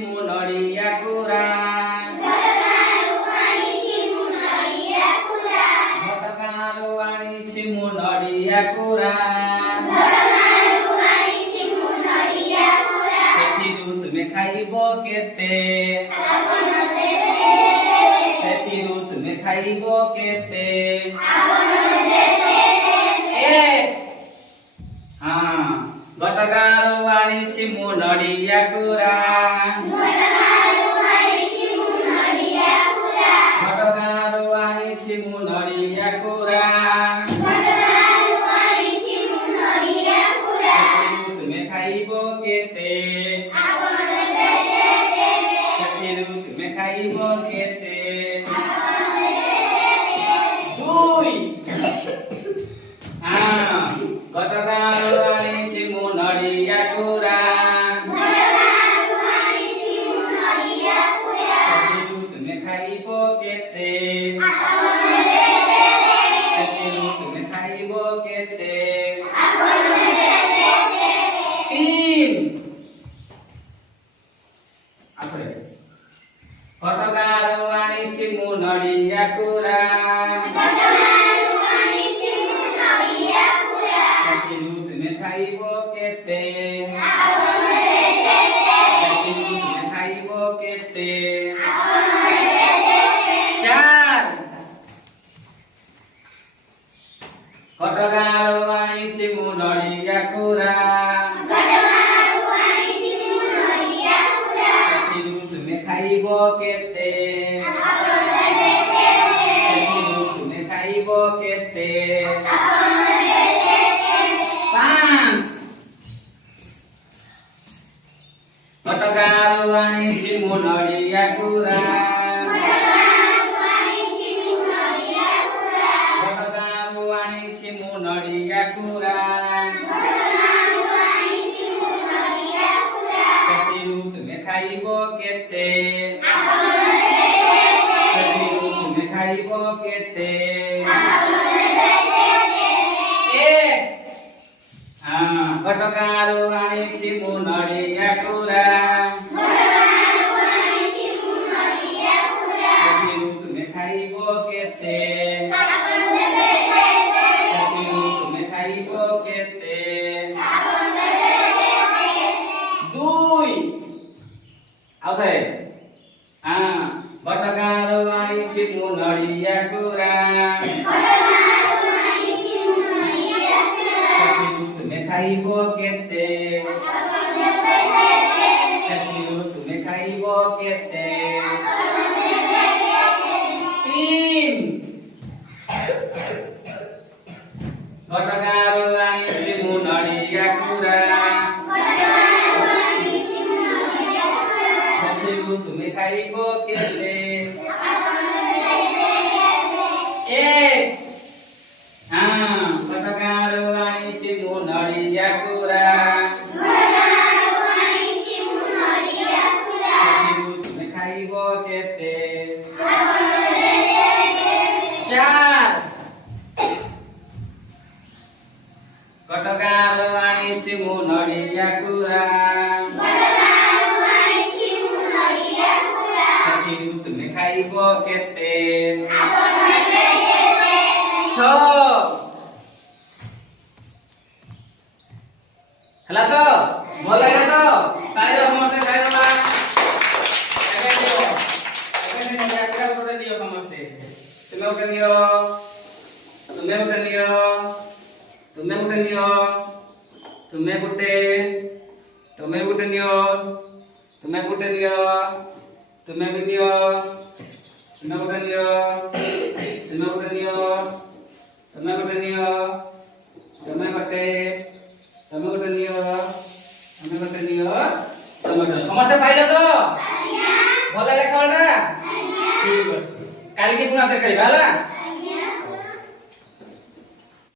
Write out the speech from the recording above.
नडिया कुरा घटगाँरो आनिछि मु नडिया कुरा सेठिरु तुमे खाइबो केते सेठिरु तुमे खाइबो केते घटगाँरो आनिछि मु नडिया कुरा घटगाँरो आनिछि मु नडिया कुरा सेठिरु तुमे खाइबो केते सेठिरु तुमे खाइबो केते दुई घटगाँरो आनिछि मु नडिया कुरा सेठिरु तुमे खाइबो केते सेठिरु तुमे खाइबो केते तीन घटगाँरो आनिछि मु नडिया कुरा सेठिरु तुमे खाइबो केते सेठिरु तुमे खाइबो केते चार घटगाँरो आनिछि मु नडिया कुरा सेठिरु तुमे खाइबो केते सेठिरु तुमे खाइबो केते पाँच घटगाँरो आनिछि मु नडिया कुरा घटगाँरो आनिछि मु नडिया कुरा सेठिरु तुमे खाइबो केते सेठिरु तुमे खाइबो केते घटगाँरो आनिछि मु नडिया कुरा सेठिरु तुमे खाइबो केते सेठिरु तुमे खाइबो केते दुई घटगाँरो आनिछि मु नडिया कुरा सेठिरु तुमे खाइबो केते सेठिरु तुमे खाइबो केते तीन घटगाँरो आनिछि मु नडिया कुरा सेठिरु तुमे खाइबो केते घटगाँरो आनिछि मु नडिया कुरा सेठिरु तुमे खाइबो केते चार घटगाँरो आनिछि मु नडिया कुरा सेठिरु तुमे खाइबो केते हला तो भल लागला तो ताई समस्ते खाइ दबा आगे दियो यात्रा गोटे नियो समस्ते तुमे गोटे नियो तुमे गोटे नियो तुमे गोटे नियो तुमे गोटे नियो तुमे गोटे नियो तुमे भी नियो तुमे गोटे नियो तुमे गोटे नियो तुमे गोटे नियो तुमे गोटे नियो तुमे गोटे नियो समस्ते पाइल तो भल लेखा ठीक अच्छे काल की पुनः खेल